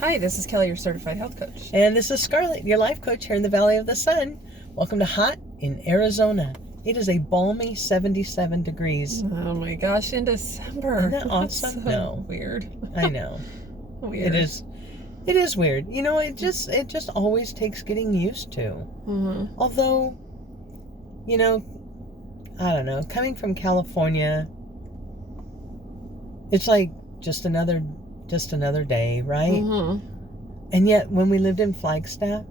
Hi, this is Kelly, your certified health coach. And this is Scarlett, your life coach here in the Valley of the Sun. Welcome to Hot in Arizona. It is a balmy 77 degrees. Oh my gosh, in December. Isn't that awesome? So no. Weird. I know. Weird. It is weird. You know, it just always takes getting used to. Mm-hmm. Although, you know, I don't know, coming from California, it's like just another day, right? Mm-hmm. And yet, when we lived in Flagstaff,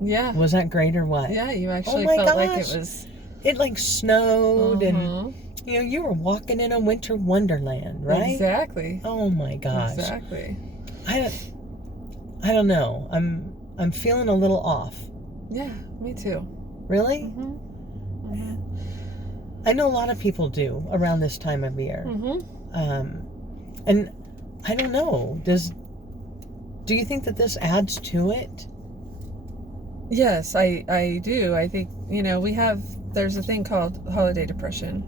yeah, was that great or what? Yeah, you actually my felt gosh. like it was. It like snowed Mm-hmm. and, you know, you were walking in a winter wonderland, right? Exactly. Oh my gosh. Exactly. I don't know. I'm feeling a little off. Yeah, me too. Really? Mm-hmm. Mm-hmm. I know a lot of people do around this time of year. Mm-hmm. And I don't know. Do you think that this adds to it? Yes, I do. I think, there's a thing called holiday depression.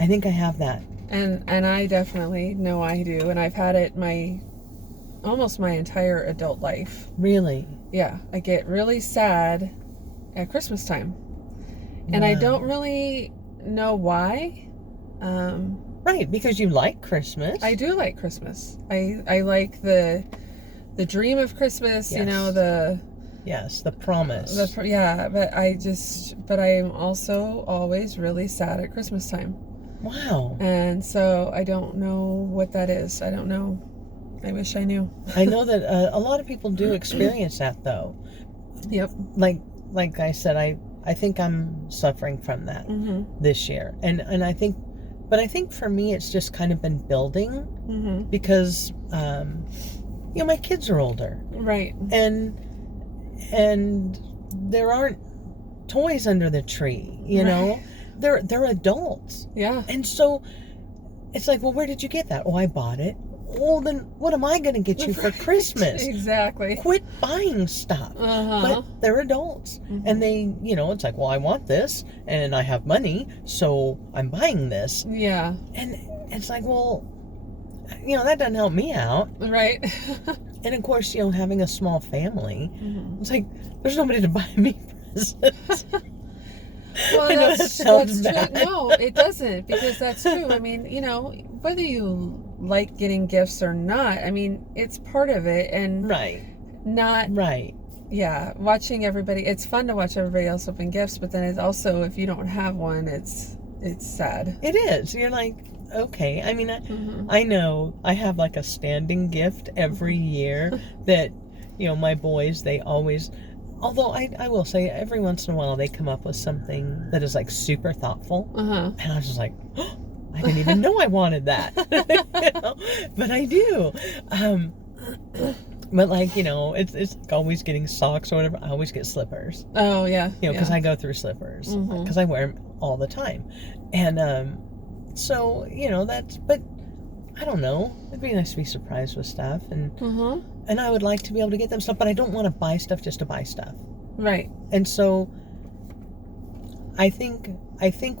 I think I have that. And I definitely know I do. And I've had it almost my entire adult life. Really? Yeah. I get really sad at Christmas time. And I don't really know why. Right, because you like Christmas. I do like Christmas. I like the dream of Christmas, yes. Yes, the promise. But I am also always really sad at Christmas time. Wow. And so I don't know what that is. I don't know. I wish I knew. I know that a lot of people do experience that, though. Yep. Like I said, I think I'm suffering from that this year. And I think for me, it's just kind of been building because, my kids are older. Right. And there aren't toys under the tree, you know? They're adults. Yeah. And so it's like, well, where did you get that? Oh, I bought it. Well, then what am I going to get you for Christmas? Exactly. Quit buying stuff. But they're adults. And they, it's like, well, I want this and I have money, so I'm buying this. Yeah. And it's like, well, that doesn't help me out. Right. And of course, having a small family, it's like, there's nobody to buy me presents. Well, that's bad. True. No, it doesn't, because that's true. I mean, whether you like getting gifts or not, I mean, it's part of it. And yeah, watching everybody, it's fun to watch everybody else open gifts, but then it's also, if you don't have one, it's sad. It is. You're like, okay. I mean, I know I have like a standing gift every year that, my boys, they always, although I will say every once in a while they come up with something that is like super thoughtful. And I was just like, oh, I didn't even know I wanted that. But I do. But like, it's like always getting socks or whatever. I always get slippers. Oh, yeah. Because I go through slippers because I wear them all the time. And, so, but I don't know. It'd be nice to be surprised with stuff. And I would like to be able to get them stuff, but I don't want to buy stuff just to buy stuff. Right. And so I think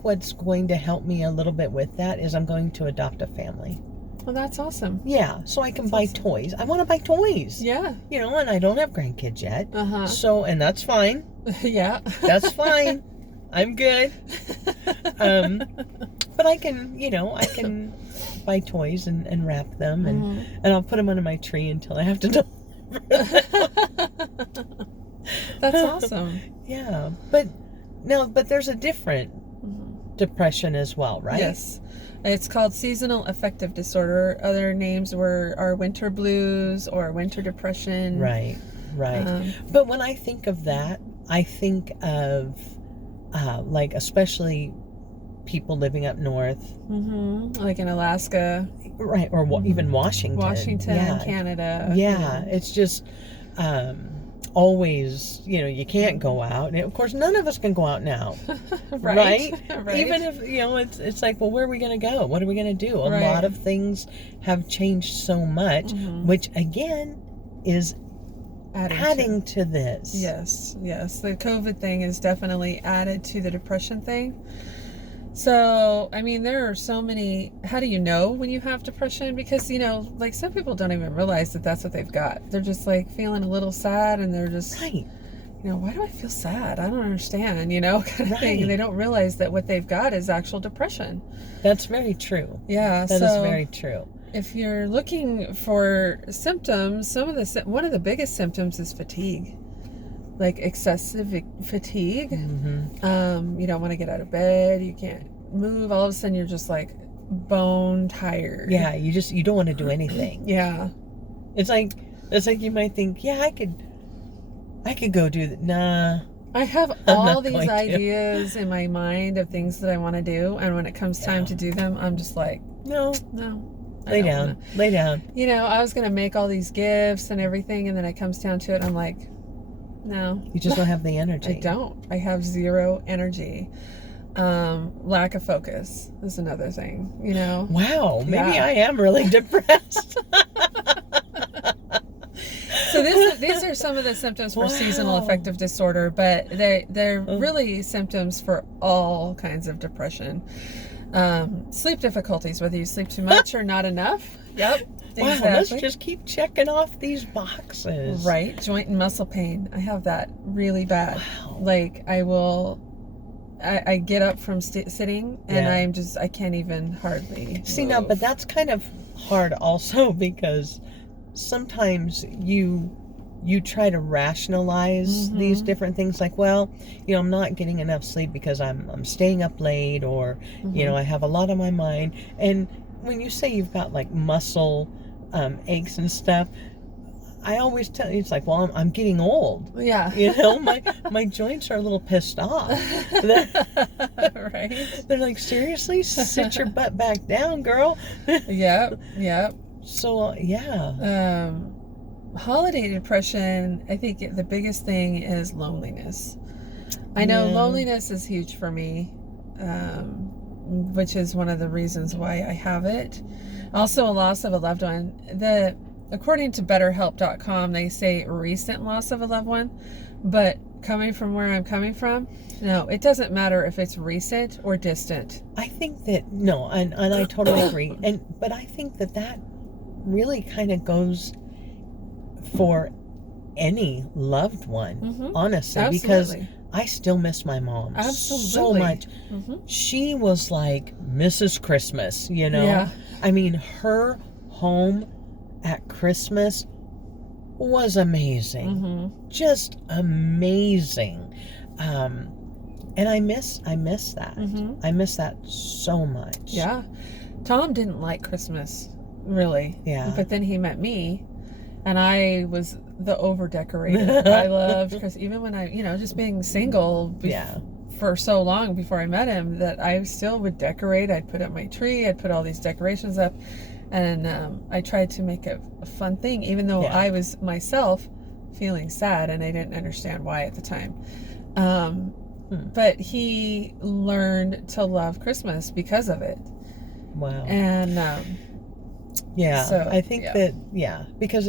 what's going to help me a little bit with that is I'm going to adopt a family. Well, that's awesome. Yeah, so I can buy toys. I want to buy toys. Yeah. And I don't have grandkids yet. So, and that's fine. Yeah. That's fine. I'm good. But I can buy toys and wrap them and I'll put them under my tree until I have to deliver them. That's awesome. Yeah. But there's a different depression as well, right? Yes. It's called seasonal affective disorder. Other names are winter blues or winter depression. Right. But when I think of that, I think of like especially people living up north. Like in Alaska. Right, or even Washington. Canada. Yeah, it's just always, you can't go out. And of course, none of us can go out now. Right? Even if, it's like, well, where are we going to go? What are we going to do? A lot of things have changed so much, which again is adding to this. Yes. The COVID thing is definitely added to the depression thing. So, I mean, there are so many. How do you know when you have depression? Because, like some people don't even realize that that's what they've got. They're just like feeling a little sad and they're just, Right. why do I feel sad? I don't understand, kind of thing. And they Right. don't realize that what they've got is actual depression. That's very true. Yeah. That is So very true. if you're looking for symptoms, one of the biggest symptoms is fatigue. Like excessive fatigue. Mm-hmm. You don't want to get out of bed. You can't move. All of a sudden, you're just like bone tired. Yeah, you don't want to do anything. Yeah. It's like you might think, yeah, I could go do that. Nah. I have I'm all not these going to. ideas in my mind of things that I want to do, and when it comes time to do them, I'm just like, No. I don't Down. wanna. Lay down. I was gonna make all these gifts and everything, and then it comes down to it, I'm like, no. You just don't have the energy. I don't. I have zero energy. Lack of focus is another thing, Wow, maybe Yeah. I am really depressed. So these are some of the symptoms for seasonal Wow. affective disorder, but they're Oh. really symptoms for all kinds of depression. Sleep difficulties, whether you sleep too much or not enough. Yep. Wow, Exactly. let's just keep checking off these boxes. Right. Joint and muscle pain. I have that really bad. Wow. Like I get up from sitting and Yeah. I can't even hardly See, move. now, but that's kind of hard also because sometimes you try to rationalize these different things like, well, I'm not getting enough sleep because I'm staying up late, or I have a lot on my mind. And when you say you've got like muscle aches and stuff, I always tell you, it's like, well, I'm getting old. Yeah. My joints are a little pissed off. Right. They're like, seriously, sit your butt back down, girl. Yep. So yeah. Holiday depression, I think the biggest thing is loneliness. I know Yeah. loneliness is huge for me, which is one of the reasons why I have it. Also, a loss of a loved one. According to BetterHelp.com, they say recent loss of a loved one, but coming from where I'm coming from, no, it doesn't matter if it's recent or distant. I think that no, and I totally agree. But I think that really kind of goes for any loved one, honestly, Absolutely. because I still miss my mom so Absolutely. much. She was like Mrs. Christmas, Yeah. I mean, her home at Christmas was amazing. Just amazing. And I miss that. I miss that so much. Yeah. Tom didn't like Christmas, really. Yeah. But then he met me, and I was the over decorator. I loved because even when I, just being single for so long before I met him, that I still would decorate. I'd put up my tree. I'd put all these decorations up, and I tried to make it a fun thing, even though I was myself feeling sad and I didn't understand why at the time. But he learned to love Christmas because of it. Wow. And so, I think that because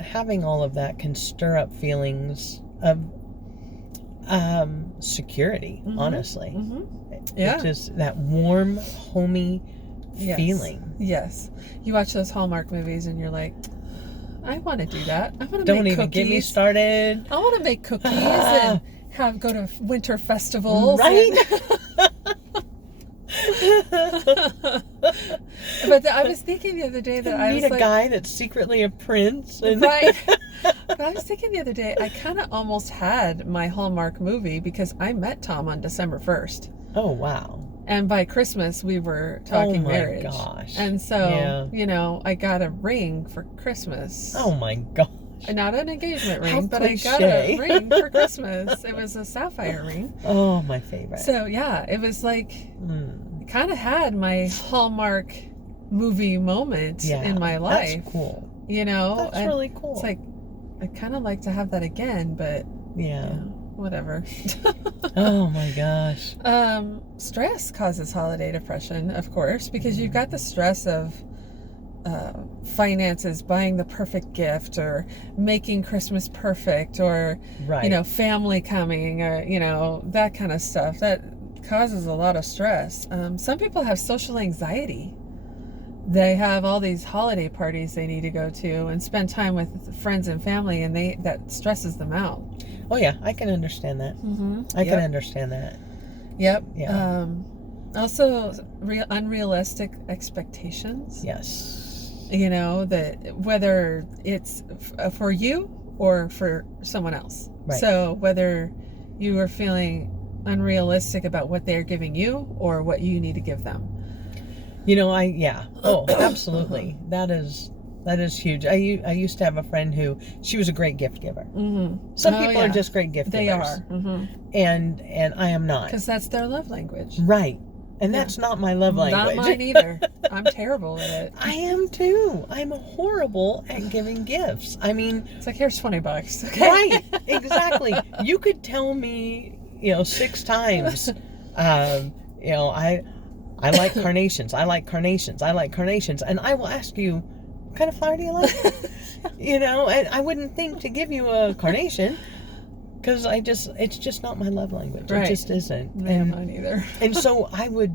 having all of that can stir up feelings of security, honestly. Yeah. It's just that warm, homey feeling. Yes. You watch those Hallmark movies and you're like, I want to do that. I want to make Don't even cookies. get me started. I want to make cookies and go to winter festivals. Right? But I was thinking the other day that I was meet a guy that's secretly a prince. And right. But I was thinking the other day, I kind of almost had my Hallmark movie because I met Tom on December 1st. Oh, wow. And by Christmas, we were talking marriage. Oh, my gosh. And so, I got a ring for Christmas. Oh, my gosh. Not an engagement ring, How but I got cliche. a ring for Christmas. It was a sapphire ring. Oh, my favorite. So, it was like, I kind of had my Hallmark movie moment in my life. That's cool. That's really cool. It's like, I'd kind of like to have that again, but whatever. Oh my gosh. Stress causes holiday depression, of course, because you've got the stress of finances, buying the perfect gift, or making Christmas perfect, or family coming, or that kind of stuff. That causes a lot of stress. Some people have social anxiety. They have all these holiday parties they need to go to and spend time with friends and family, and that stresses them out. Oh yeah, I can understand that. I can understand that. Yep. Yeah. Also, unrealistic expectations. Yes. You know, that whether it's for you or for someone else. Right. So whether you are feeling unrealistic about what they're giving you or what you need to give them. You know, oh, absolutely. That is huge. I used to have a friend who, she was a great gift giver. Some people are just great gift givers. They are. And I am not. Because that's their love language. Right. And that's not my love language. Not mine either. I'm terrible at it. I am too. I'm horrible at giving gifts. I mean, it's like, here's $20. Okay? Right. Exactly. You could tell me, 6 times, I like carnations. I like carnations. I like carnations. And I will ask you, what kind of flower do you like? And I wouldn't think to give you a carnation because it's just not my love language. Right. It just isn't. No, mine either. And so I would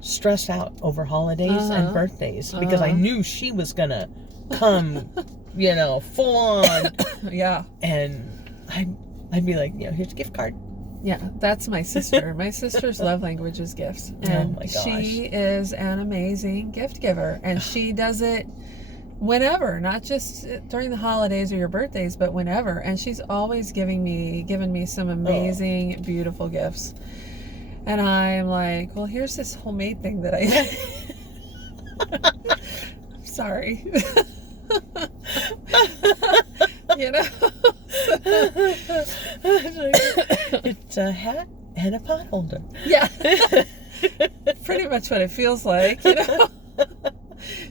stress out over holidays and birthdays because I knew she was going to come, full on. Yeah. And I'd be like, here's a gift card. Yeah, that's my sister. My sister's love language is gifts. And oh my gosh. She is an amazing gift giver. And she does it whenever, not just during the holidays or your birthdays, but whenever. And she's always given me some amazing, beautiful gifts. And I'm like, well, here's this homemade thing that I'm sorry. It's a hat and a pot holder. Yeah. Pretty much what it feels like,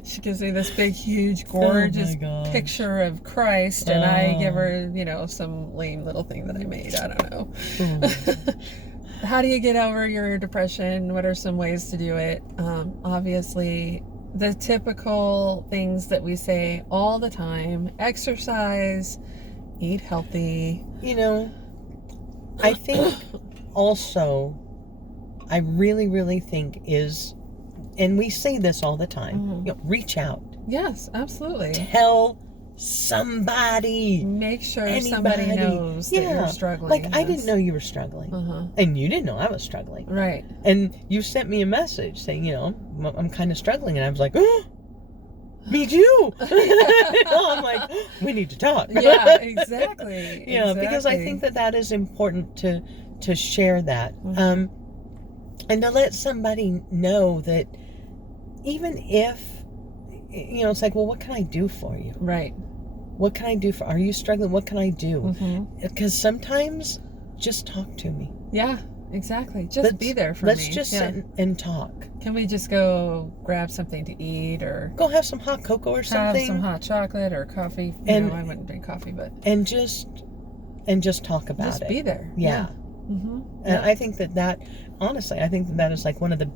She gives me this big, huge, gorgeous picture of Christ, and I give her, some lame little thing that I made. I don't know. How do you get over your depression? What are some ways to do it? Obviously, the typical things that we say all the time: exercise, eat healthy. I think also, I really, really think is, and we say this all the time, reach out. Yes, absolutely. Tell somebody. Make sure somebody knows that you're struggling. Like, I didn't know you were struggling. And you didn't know I was struggling. Right. And you sent me a message saying, I'm kind of struggling. And I was like, oh, me too. I'm like, we need to talk. Yeah, exactly. Because I think that is important to share that. And to let somebody know that even if, it's like, well, what can I do for you? Right. What can I do are you struggling? What can I do? Because sometimes just talk to me. Yeah, exactly. Let's be there for me. Let's just sit and talk. Can we just go grab something to eat or go have some hot cocoa or something? Have some hot chocolate or coffee. And I wouldn't drink coffee, but and just talk about it. Just be there. Yeah. And I think that honestly, I think that is like one of the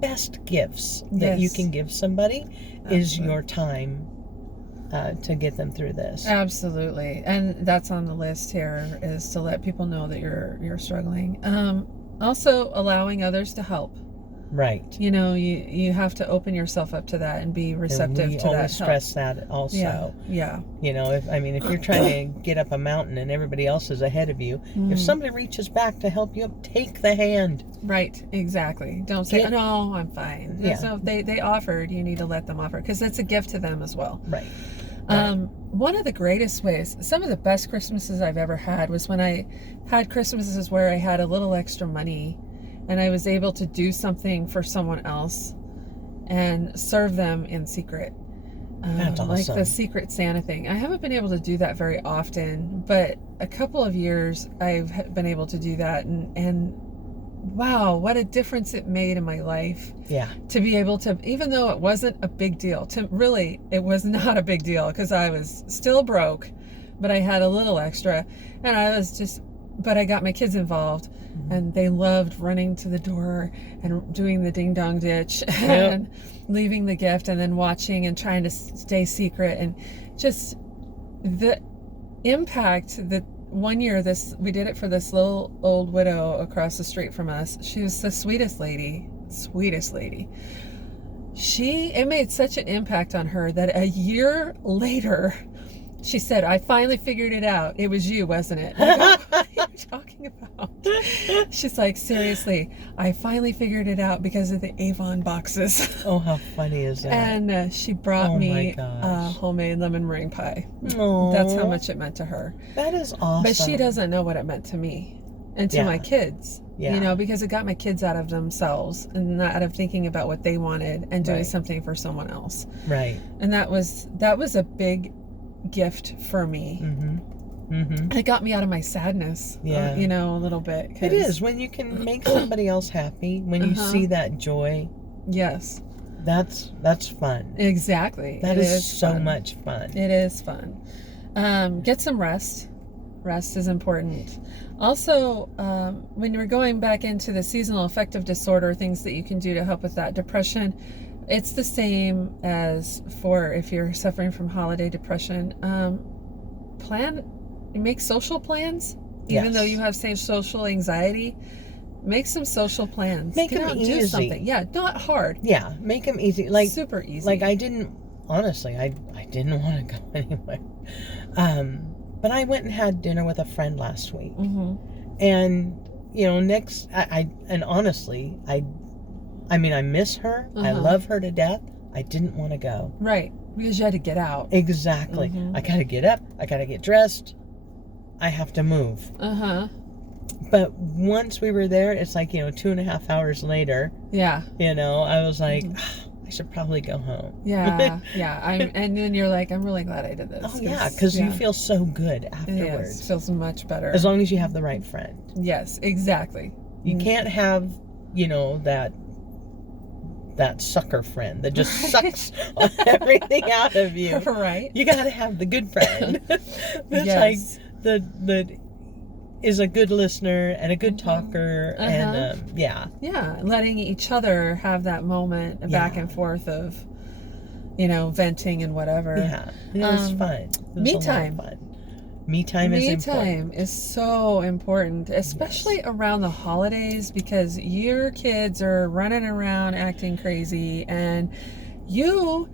best gifts that you can give somebody is your time to get them through this. Absolutely. And that's on the list here, is to let people know that you're struggling. Also allowing others to help. Right. You have to open yourself up to that and be receptive to that. We always stress that also. Yeah. If you're trying to get up a mountain and everybody else is ahead of you, if somebody reaches back to help you up, take the hand. Right. Exactly. Don't say, no, I'm fine. Yeah. So if they offered, you need to let them offer, because it's a gift to them as well. Right. One of the greatest ways, some of the best Christmases I've ever had was when I had Christmases where I had a little extra money and I was able to do something for someone else and serve them in secret. That's awesome. Like the Secret Santa thing. I haven't been able to do that very often, but a couple of years I've been able to do that, and wow, what a difference it made in my life. Yeah. To be able to, even though it wasn't a big deal, it was not a big deal because I was still broke, but I had a little extra, and but I got my kids involved, and they loved running to the door and doing the ding dong ditch and leaving the gift and then watching and trying to stay secret, and just the impact that one year, we did it for this little old widow across the street from us. She was the sweetest lady. It made such an impact on her that a year later, she said, I finally figured it out. It was you, wasn't it? I go, what are you talking about? She's like, seriously, I finally figured it out because of the Avon boxes. Oh, how funny is that? And she brought me a homemade lemon meringue pie. Aww. That's how much it meant to her. That is awesome. But she doesn't know what it meant to me and to my kids. Yeah. You know, because it got my kids out of themselves and not out of thinking about what they wanted and doing something for someone else. Right. And that was a big gift for me. It got me out of my sadness, you know, a little bit. It is when you can make somebody else happy, when you see that joy. Yes. That's fun. Exactly. That is so much fun. It is fun. Get some rest. Rest is important. Also, when you're going back into the seasonal affective disorder, things that you can do to help with that depression, it's the same as for if you're suffering from holiday depression. Make social plans, even though you have social anxiety. Make some social plans. Make them easy. Do something. Yeah, not hard. Yeah, make them easy. Like super easy. Like I didn't want to go anywhere. But I went and had dinner with a friend last week. And, you know, honestly, I miss her. I love her to death. I didn't want to go. Right. Because you had to get out. Exactly. I got to get up. I got to get dressed. I have to move. But once we were there, it's like, you know, 2.5 hours later. Yeah. You know, I was like, I should probably go home. Yeah, yeah. And then you're like, I'm really glad I did this. Oh, yeah, because you feel so good afterwards. It feels much better. As long as you have the right friend. Yes, exactly. You can't have, you know, that sucker friend that just sucks everything out of you. Right. You got to have the good friend. That's like that is a good listener and a good talker and yeah, letting each other have that moment back and forth of, you know, venting and whatever. It was fun. Me time. Me time is important. Me time is so important, especially around the holidays, because your kids are running around acting crazy and you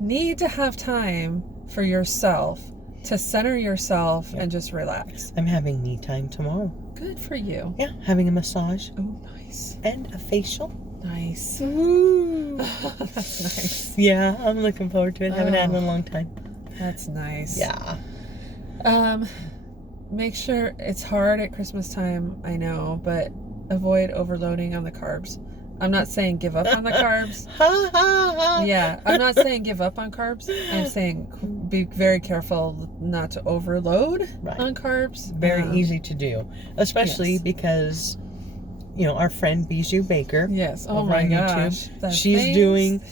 need to have time for yourself, to center yourself and just relax. I'm having me time tomorrow. Good for you. Yeah, having a massage. Oh, nice. And a facial. Nice. Ooh. That's nice. Yeah, I'm looking forward to it. Haven't had it in a long time. That's nice. Yeah. Make sure it's hard at Christmas time, I know, but avoid overloading on the carbs. I'm not saying give up on the carbs. Yeah, I'm not saying give up on carbs. I'm saying be very careful not to overload on carbs. Very easy to do, especially because, you know, our friend Bijou Baker. Yes. Oh my gosh. She's doing.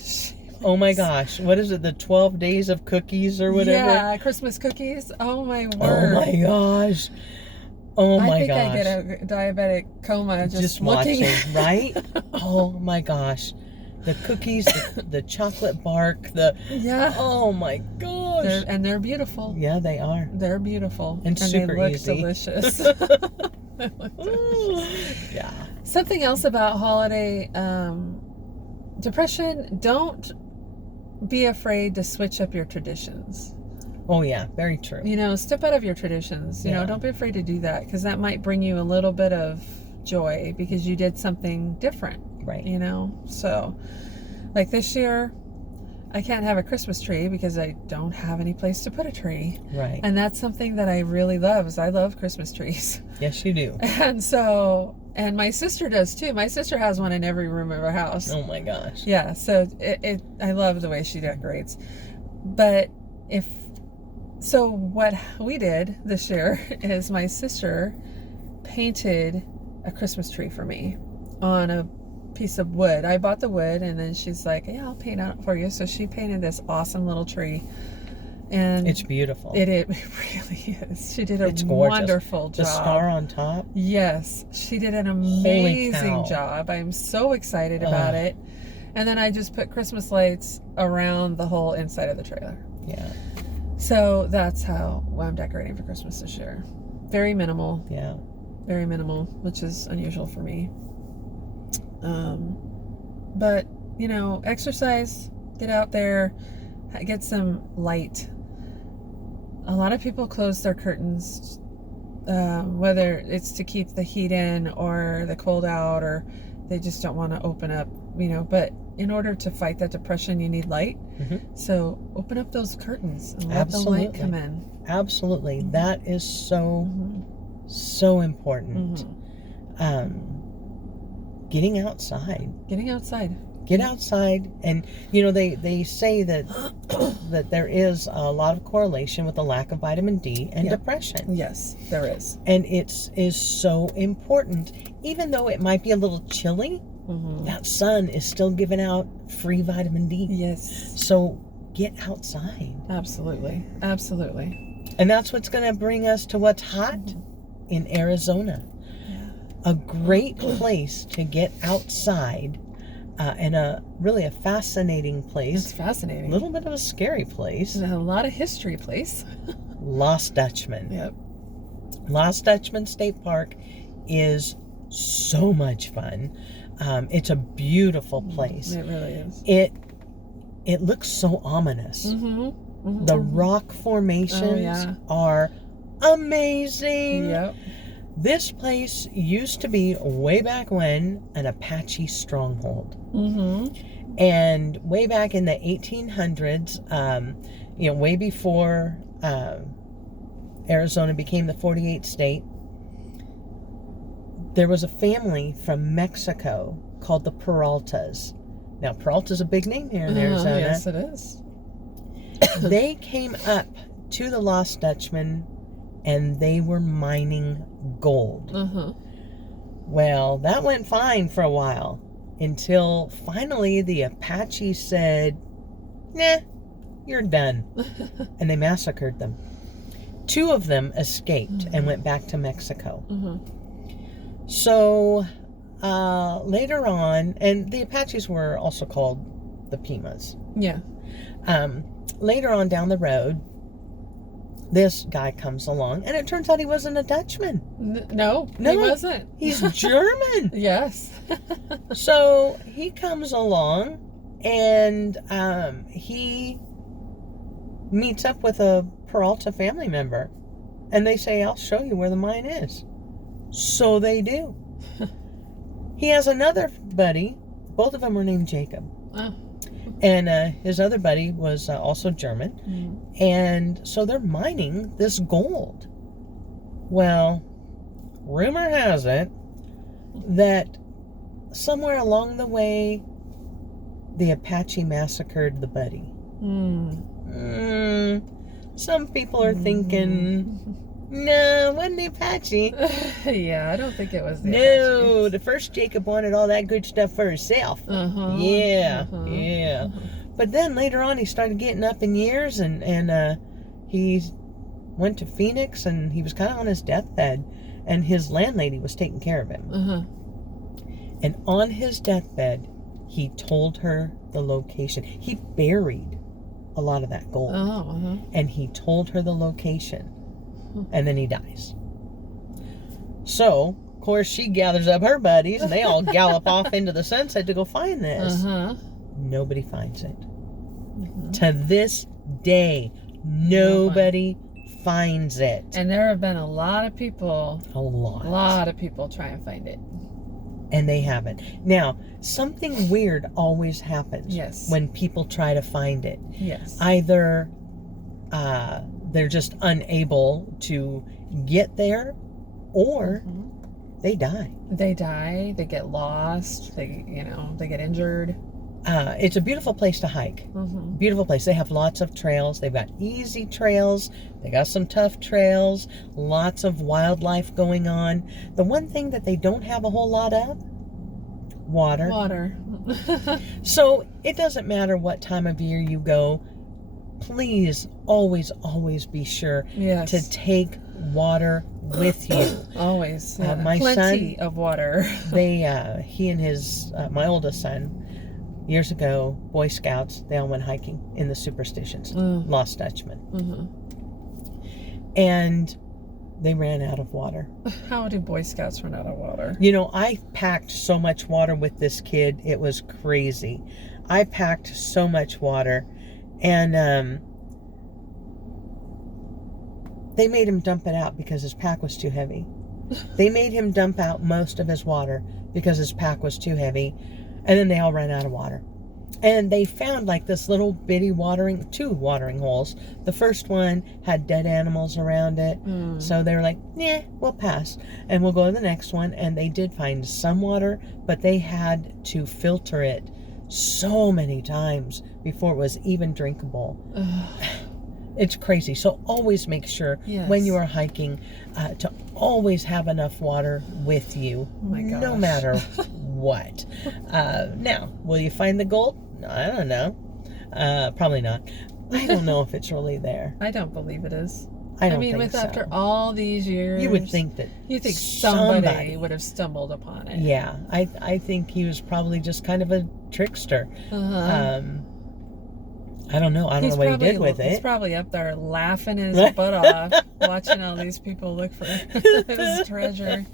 Oh my gosh, what is it? The 12 days of cookies or whatever? Yeah, Christmas cookies. Oh my word. Oh my gosh. Oh my gosh. I think I get a diabetic coma just looking. Watching, right? Oh my gosh. The cookies, the chocolate bark, oh my gosh. They're beautiful. Yeah, they are. They're beautiful. And super they look easy. Delicious. They look delicious. Yeah. Something else about holiday depression, don't be afraid to switch up your traditions. Oh yeah, very true. You know, step out of your traditions. You know, don't be afraid to do that, because that might bring you a little bit of joy because you did something different. Right. You know, so like this year, I can't have a Christmas tree because I don't have any place to put a tree. Right. And that's something that I really love, is I love Christmas trees. Yes, you do. And so, and my sister does too. My sister has one in every room of her house. Oh my gosh. Yeah, so I love the way she decorates. But what we did this year is my sister painted a Christmas tree for me on a piece of wood. I bought the wood, and then she's like, yeah, I'll paint it for you. So she painted this awesome little tree. And it's beautiful. It really is. She did a wonderful job. The star on top? Yes. She did an amazing job. I'm so excited about it. And then I just put Christmas lights around the whole inside of the trailer. Yeah. So that's how I'm decorating for Christmas this year. Very minimal. Yeah. Very minimal, which is unusual for me. But, you know, exercise, get out there, get some light. A lot of people close their curtains, whether it's to keep the heat in or the cold out, or they just don't want to open up, you know, but in order to fight that depression, you need light. Mm-hmm. So open up those curtains and let the light come in. Absolutely. Mm-hmm. That is so, so important. Getting outside. Get outside, and you know they say that that there is a lot of correlation with the lack of vitamin D and depression. Yes, there is, and is so important. Even though it might be a little chilly, that sun is still giving out free vitamin D. Yes. So get outside. Absolutely. And that's what's going to bring us to what's hot in Arizona. Yeah. A great place to get outside. And a fascinating place. It's fascinating. A little bit of a scary place. And a lot of history place. Lost Dutchman. Yep. Lost Dutchman State Park is so much fun. It's a beautiful place. It really is. It looks so ominous. The rock formations are amazing. Yep. This place used to be, way back when, an Apache stronghold. And way back in the 1800s, way before Arizona became the 48th state, there was a family from Mexico called the Peraltas. Now, Peralta's a big name here in Arizona. Yes, it is. They came up to the Lost Dutchman, and they were mining gold. Well, that went fine for a while, until finally the Apache said, "Nah, you're done." And they massacred them. 2 of them escaped and went back to Mexico. So later on, and the Apaches were also called the Pimas. Yeah. Later on down the road, this guy comes along, and it turns out he wasn't a Dutchman. No, he wasn't. He's German. Yes. So he comes along, and he meets up with a Peralta family member, and they say, "I'll show you where the mine is." So they do. He has another buddy. Both of them were named Jacob. Oh. And his other buddy was also German. And so they're mining this gold. Well, rumor has it that somewhere along the way, the Apache massacred the buddy. Some people are thinking, no, it wasn't the Apache. Yeah, I don't think it was the No, Apache. the first Jacob wanted all that good stuff for himself. Yeah. But then later on, he started getting up in years, and he went to Phoenix, and he was kind of on his deathbed, and his landlady was taking care of him. And on his deathbed, he told her the location. He buried a lot of that gold. And he told her the location. And then he dies. So, of course, she gathers up her buddies, and they all gallop off into the sunset to go find this. Nobody finds it. To this day, nobody finds it. And there have been a lot of people. A lot of people try and find it. And they haven't. Now, something weird always happens. Yes. When people try to find it. Yes. Either they're just unable to get there, or they die. They die. They get lost. They get injured. It's a beautiful place to hike. Beautiful place. They have lots of trails. They've got easy trails. They got some tough trails. Lots of wildlife going on. The one thing that they don't have a whole lot of, water. So it doesn't matter what time of year you go. Please always be sure to take water with you. Always. My plenty son, of water. he and his my oldest son, years ago, Boy Scouts, they all went hiking in the Superstitions, Lost Dutchman. And They ran out of water. How do Boy Scouts run out of water? You know, I packed so much water with this kid. It was crazy. I packed so much water. And they made him dump it out because his pack was too heavy. They made him dump out most of his water because his pack was too heavy. And then they all ran out of water. And they found like this little bitty two watering holes. The first one had dead animals around it. So they were like, yeah, we'll pass. And we'll go to the next one. And they did find some water, but they had to filter it so many times before it was even drinkable. It's crazy. So always make sure when you are hiking to always have enough water with you. Oh my gosh. No matter what. Now, will you find the gold? I don't know. Probably not. I don't know if it's really there. I don't believe it is. I mean, with so. After all these years, you would think that somebody would have stumbled upon it. Yeah, I think he was probably just kind of a trickster. I don't know. I don't know what he did with it. He's probably up there laughing his butt off, watching all these people look for his treasure.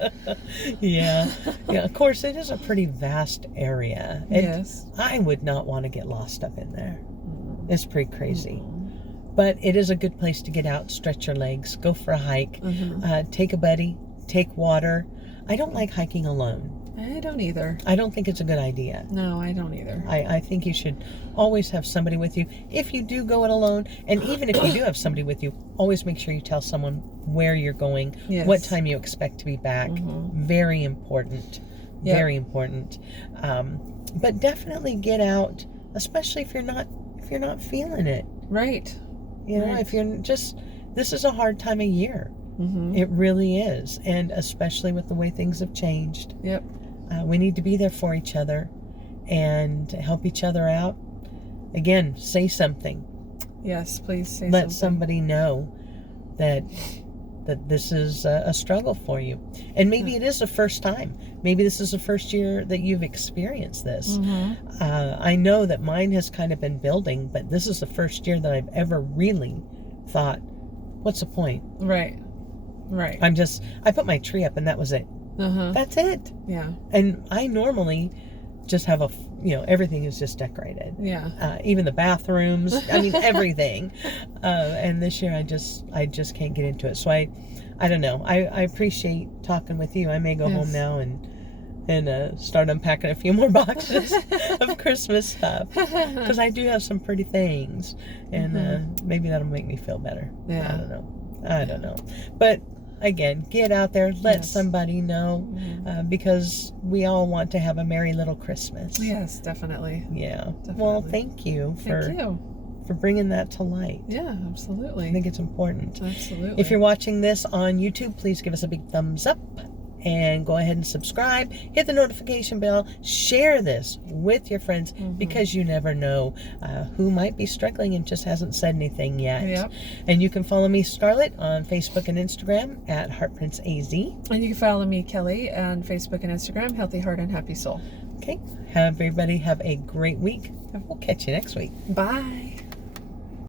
Yeah. Of course, it is a pretty vast area. Yes. I would not want to get lost up in there. It's pretty crazy. But it is a good place to get out, stretch your legs, go for a hike, take a buddy, take water. I don't like hiking alone. I don't either. I don't think it's a good idea. No, I don't either. I think you should always have somebody with you. If you do go it alone, and even if you do have somebody with you, always make sure you tell someone where you're going, what time you expect to be back. Very important. Very important. But definitely get out, especially if you're not feeling it. Right. You know, if you're just, this is a hard time of year. It really is. And especially with the way things have changed. Yep. We need to be there for each other and help each other out. Again, say something. Yes, please say something. Let somebody know that this is a struggle for you. And maybe it is the first time. Maybe this is the first year that you've experienced this. I know that mine has kind of been building, but this is the first year that I've ever really thought, what's the point? Right. I put my tree up and that was it. That's it. Yeah. And I normally just have everything is just decorated. Yeah. Even the bathrooms. I mean, everything. And this year I just can't get into it. So I don't know. I appreciate talking with you. I may go home now and start unpacking a few more boxes of Christmas stuff. Because I do have some pretty things. And maybe that'll make me feel better. Yeah. I don't know. But again, get out there, let somebody know, because we all want to have a merry little Christmas. Yes, definitely. Yeah. Definitely. Well, thank you for bringing that to light. Yeah, absolutely. I think it's important. Absolutely. If you're watching this on YouTube, please give us a big thumbs up and go ahead and subscribe. Hit the notification bell. Share this with your friends because you never know who might be struggling and just hasn't said anything yet. Yep. And you can follow me, Scarlett, on Facebook and Instagram at HeartPrinceAZ. And you can follow me, Kelly, on Facebook and Instagram, Healthy Heart and Happy Soul. Okay. Everybody have a great week. And we'll catch you next week. Bye.